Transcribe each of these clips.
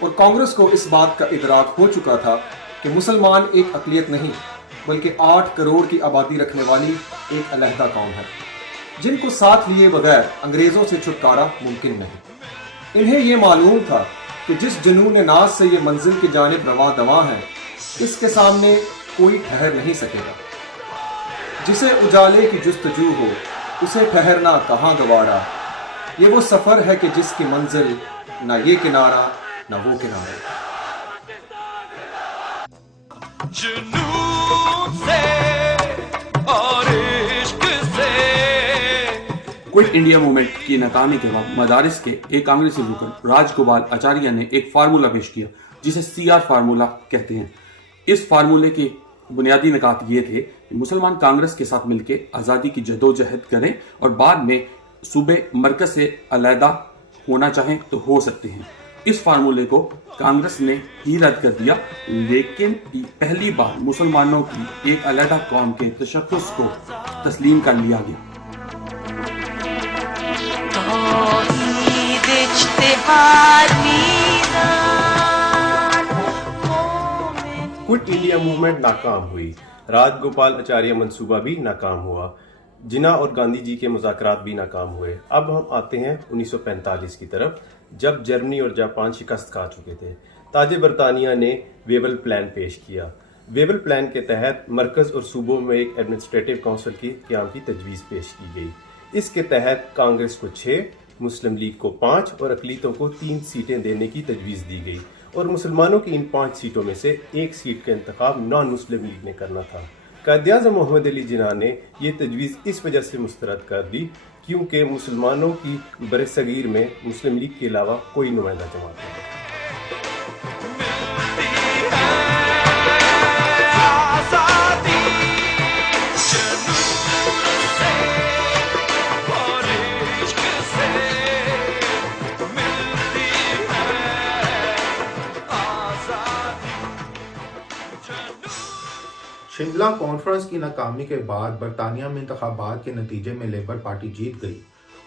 اور کانگریس کو اس بات کا ادراک ہو چکا تھا کہ مسلمان ایک اقلیت نہیں بلکہ 8 کروڑ کی آبادی رکھنے والی ایک علیحدہ قوم ہے، جن کو ساتھ لیے بغیر انگریزوں سے چھٹکارا ممکن نہیں۔ انہیں یہ معلوم تھا کہ جس جنون ناز سے یہ منزل کی جانب رواں دواں ہے، اس کے سامنے کوئی ٹھہر نہیں سکے گا۔ جسے اجالے کی جستجو ہو، اسے ٹھہرنا کہاں گوارا، یہ وہ سفر ہے کہ جس کی منزل نہ یہ کنارہ نہ وہ کنارہ۔ جنون سے اور عشق سے کوئٹ انڈیا موومنٹ کی ناکامی کے بعد مدارس کے ایک کانگریسی رکن راج گوپال آچاریہ نے ایک فارمولہ پیش کیا جسے CR فارمولہ کہتے ہیں۔ اس فارمولے کے بنیادی نکات یہ تھے کہ مسلمان کانگریس کے ساتھ مل کے آزادی کی جدوجہد کریں اور بعد میں صوبے مرکز سے علیحدہ ہونا چاہیں تو ہو سکتے ہیں۔ اس فارمولے کو کانگریس نے ہی رد کر دیا، لیکن پہلی بار مسلمانوں کی ایک علیحدہ قوم کے تشخص کو تسلیم کر لیا گیا۔ کوئٹ انڈیا موومنٹ ناکام ہوئی، راج گوپال آچاریہ منصوبہ بھی ناکام ہوا، جناح اور گاندھی جی کے مذاکرات بھی ناکام ہوئے۔ اب ہم آتے ہیں 1945 کی طرف، جب جرمنی اور جاپان شکست کھا چکے تھے۔ تاج برطانیہ نے ویول پلان پیش کیا۔ ویول پلان کے تحت مرکز اور صوبوں میں ایک ایڈمنسٹریٹو کونسل کی قیام کی تجویز پیش کی گئی۔ اس کے تحت کانگریس کو 6، مسلم لیگ کو 5 اور اقلیتوں کو 3 سیٹیں دینے کی تجویز دی گئی، اور مسلمانوں کی ان 5 سیٹوں میں سے 1 سیٹ کا انتخاب نان مسلم لیگ نے کرنا تھا۔ قائد اعظم محمد علی جناح نے یہ تجویز اس وجہ سے مسترد کر دی کیونکہ مسلمانوں کی برصغیر میں مسلم لیگ کے علاوہ کوئی نمائندہ جماعت نہیں ہے۔ شملہ کانفرنس کی ناکامی کے بعد برطانیہ میں انتخابات کے نتیجے میں لیبر پارٹی جیت گئی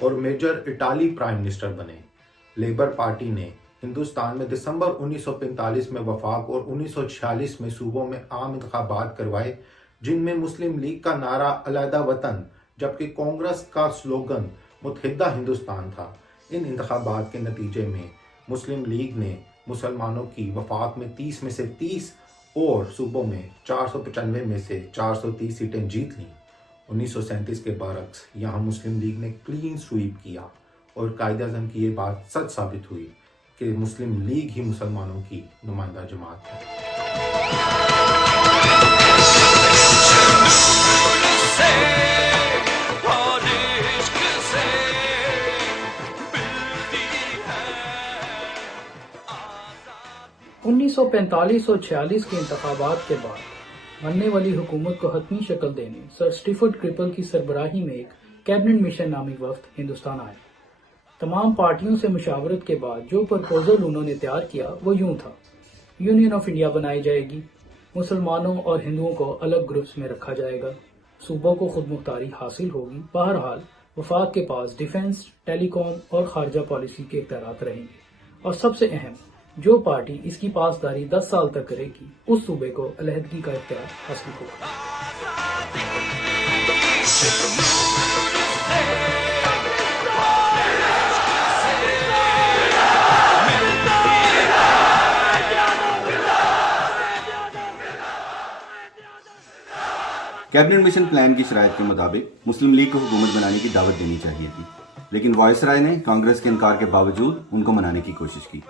اور میجر اٹالی پرائم منسٹر بنے۔ لیبر پارٹی نے ہندوستان میں دسمبر 1945 میں وفاق اور 1946 میں صوبوں میں عام انتخابات کروائے، جن میں مسلم لیگ کا نعرہ علیحدہ وطن جبکہ کانگریس کا سلوگن متحدہ ہندوستان تھا۔ ان انتخابات کے نتیجے میں مسلم لیگ نے مسلمانوں کی وفاق میں 30 میں سے 30 اور صوبوں میں 495 میں سے 430 سیٹیں جیت لیں۔ 1937 کے برعکس یہاں مسلم لیگ نے کلین سویپ کیا اور قائد اعظم کی یہ بات سچ ثابت ہوئی کہ مسلم لیگ ہی مسلمانوں کی نمائندہ جماعت ہے۔ انیس سو 45 اور 46 کے انتخابات کے بعد بننے والی حکومت کو حتمی شکل دینے سر اسٹیفرڈ کرپل کی سربراہی میں ایک کیبنٹ مشن نامی وفد ہندوستان آئے۔ تمام پارٹیوں سے مشاورت کے بعد جو پرپوزل انہوں نے تیار کیا وہ یوں تھا: یونین آف انڈیا بنائی جائے گی، مسلمانوں اور ہندوؤں کو الگ گروپس میں رکھا جائے گا، صوبوں کو خود مختاری حاصل ہوگی، بہرحال وفاق کے پاس ڈیفنس، ٹیلی کام اور خارجہ پالیسی کے اختیارات رہیں گے، اور سب سے اہم، جو پارٹی اس کی پاسداری 10 سال تک کرے گی اس صوبے کو علیحدگی کا اختیار حاصل ہوگا۔ کیبنٹ مشن پلان کی شرائط کے مطابق مسلم لیگ کو حکومت بنانے کی دعوت دینی چاہیے تھی، لیکن وائس رائے نے کانگریس کے انکار کے باوجود ان کو منانے کی کوشش کی۔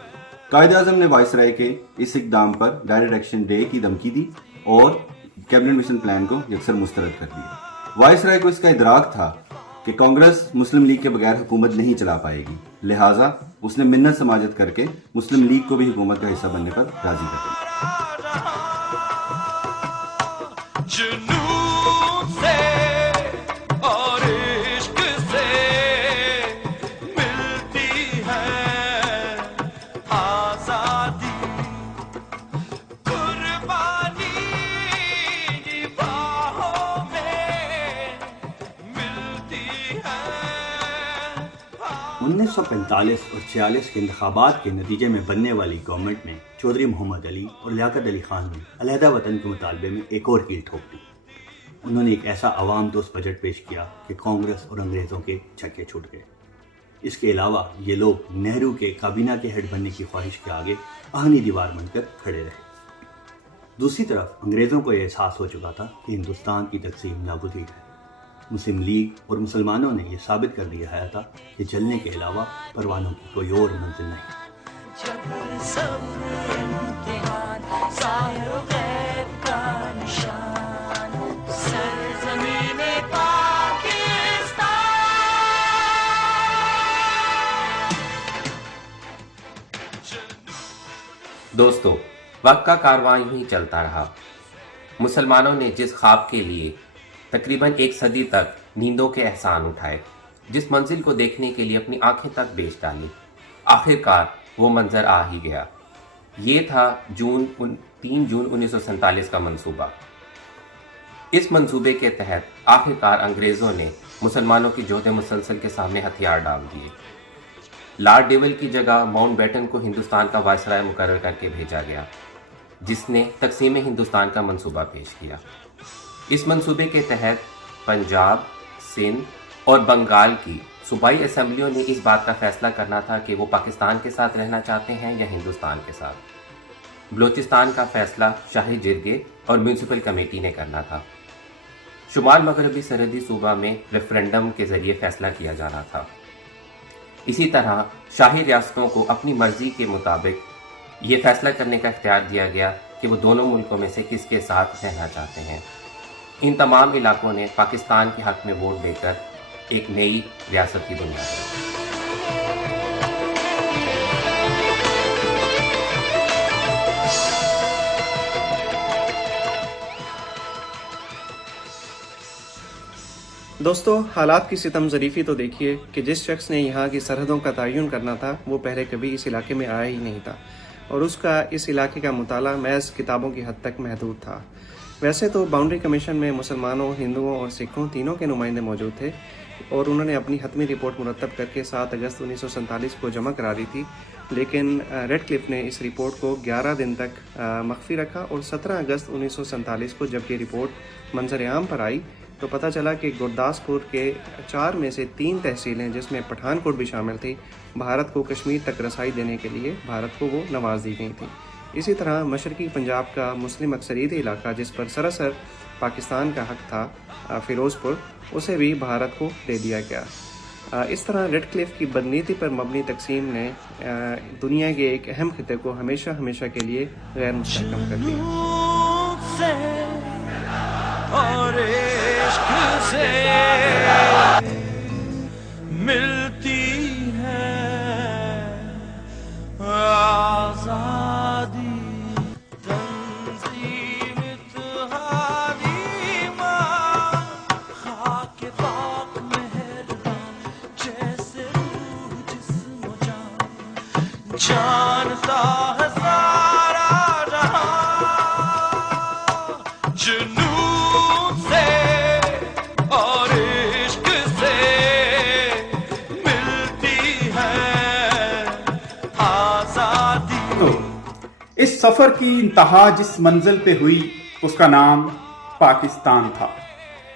قائد اعظم نے وائس رائے کے اس اقدام پر ڈائریکٹ ایکشن ڈے کی دھمکی دی اور کیبنٹ مشن پلان کو یکسر مسترد کر دیا۔ وائس رائے کو اس کا ادراک تھا کہ کانگریس مسلم لیگ کے بغیر حکومت نہیں چلا پائے گی، لہٰذا اس نے منت سماجت کر کے مسلم لیگ کو بھی حکومت کا حصہ بننے پر راضی کر دیا۔ 1945 اور 46 کے انتخابات کے نتیجے میں بننے والی گورنمنٹ نے چودھری محمد علی اور لیاقت علی خان نے علیحدہ وطن کے مطالبے میں ایک اور کیل ٹھوک دی۔ انہوں نے ایک ایسا عوام دوست بجٹ پیش کیا کہ کانگریس اور انگریزوں کے چھکے چھوٹ گئے۔ اس کے علاوہ یہ لوگ نہرو کے کابینہ کے ہیڈ بننے کی خواہش کے آگے آہنی دیوار بن کر کھڑے رہے۔ دوسری طرف انگریزوں کو یہ احساس ہو چکا تھا کہ ہندوستان کی تقسیم ناگزیر ہے۔ مسلم لیگ اور مسلمانوں نے یہ ثابت کر دیا تھا کہ جلنے کے علاوہ پروانوں کی کوئی اور منزل نہیں۔ دوستو، وقت کا کارواں یوں ہی چلتا رہا۔ مسلمانوں نے جس خواب کے لیے تقریباً 1 صدی تک نیندوں کے احسان اٹھائے، جس منزل کو دیکھنے کے لیے اپنی آنکھیں تک بیچ ڈالی، آخر کار وہ منظر آ ہی گیا۔ یہ تھا 3 جون 1947 کا منصوبہ۔ اس منصوبے کے تحت آخر کار انگریزوں نے مسلمانوں کی جوہد مسلسل کے سامنے ہتھیار ڈال دیے۔ لارڈ ڈیول کی جگہ ماؤنٹ بیٹن کو ہندوستان کا وائسرائے مقرر کر کے بھیجا گیا، جس نے تقسیم ہندوستان کا منصوبہ پیش کیا۔ اس منصوبے کے تحت پنجاب، سندھ اور بنگال کی صوبائی اسمبلیوں نے اس بات کا فیصلہ کرنا تھا کہ وہ پاکستان کے ساتھ رہنا چاہتے ہیں یا ہندوستان کے ساتھ۔ بلوچستان کا فیصلہ شاہی جرگے اور میونسپل کمیٹی نے کرنا تھا۔ شمال مغربی سرحدی صوبہ میں ریفرنڈم کے ذریعے فیصلہ کیا جانا تھا۔ اسی طرح شاہی ریاستوں کو اپنی مرضی کے مطابق یہ فیصلہ کرنے کا اختیار دیا گیا کہ وہ دونوں ملکوں میں سے کس کے ساتھ رہنا چاہتے ہیں۔ ان تمام علاقوں نے پاکستان کے حق میں ووٹ دے کر ایک نئی ریاست کی بنیاد رکھی۔ دوستو، حالات کی ستم ظریفی تو دیکھیے کہ جس شخص نے یہاں کی سرحدوں کا تعین کرنا تھا وہ پہلے کبھی اس علاقے میں آیا ہی نہیں تھا، اور اس کا اس علاقے کا مطالعہ محض کتابوں کی حد تک محدود تھا۔ ویسے تو باؤنڈری کمیشن میں مسلمانوں، ہندوؤں اور سکھوں تینوں کے نمائندے موجود تھے، اور انہوں نے اپنی حتمی رپورٹ مرتب کر کے 7 اگست 1947 کو جمع کرا دی تھی، لیکن ریڈ کلف نے اس رپورٹ کو 11 دن تک مخفی رکھا، اور 17 اگست 1947 کو جب یہ رپورٹ منظر عام پر آئی تو پتہ چلا کہ گرداسپور کے 4 میں سے 3 تحصیلیں، جس میں پٹھان کوٹ بھی شامل تھی، بھارت کو کشمیر تک رسائی دینے کے لیے بھارت کو وہ نواز دی گئی تھیں۔ اسی طرح مشرقی پنجاب کا مسلم اکثریتی علاقہ، جس پر سراسر پاکستان کا حق تھا، فیروز پور، اسے بھی بھارت کو دے دیا گیا۔ اس طرح ریڈ کلف کی بدنیتی پر مبنی تقسیم نے دنیا کے ایک اہم خطے کو ہمیشہ ہمیشہ کے لیے غیر مستحکم کر دیا۔ اور عشق سے ملتی ہے آزادی، تنظیم اتحادی ماں، خاک پاک مہربان جیسے روح جسم و جان، جانتا ہے سارا جہاں، جنون سے اور عشق سے ملتی ہے آزادی۔ تو اس سفر کی انتہا جس منزل پہ ہوئی اس کا نام پاکستان تھا،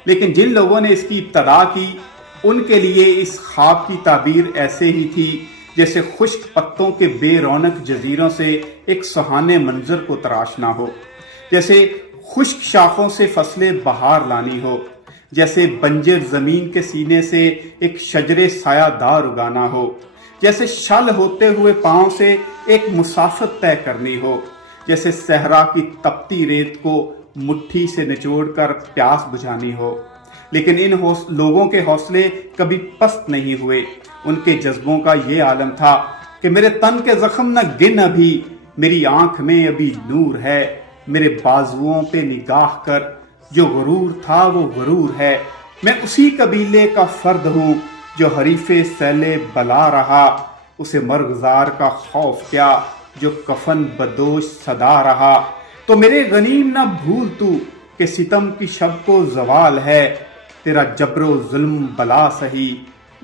لیکن جن لوگوں نے اس کی ابتدا کی ان کے لیے اس خواب کی تعبیر ایسے ہی تھی جیسے خشک پتوں کے بے رونق جزیروں سے ایک سہانے منظر کو تراشنا ہو، جیسے خشک شاخوں سے فصلیں بہار لانی ہو، جیسے بنجر زمین کے سینے سے ایک شجر سایہ دار اگانا ہو، جیسے شل ہوتے ہوئے پاؤں سے ایک مسافت طے کرنی ہو، جیسے صحرا کی تپتی ریت کو مٹھی سے نچوڑ کر پیاس بجھانی ہو۔ لیکن ان لوگوں کے حوصلے کبھی پست نہیں ہوئے۔ ان کے جذبوں کا یہ عالم تھا کہ میرے تن کے زخم نہ گن ابھی، میری آنکھ میں ابھی نور ہے، میرے بازوؤں پہ نگاہ کر جو غرور تھا وہ غرور ہے، میں اسی قبیلے کا فرد ہوں جو حریف سیلے بلا رہا، اسے مرغزار کا خوف کیا جو کفن بدوش صدا رہا۔ تو میرے غنیم نہ بھول تو کہ ستم کی شب کو زوال ہے، تیرا جبر و ظلم بلا سہی،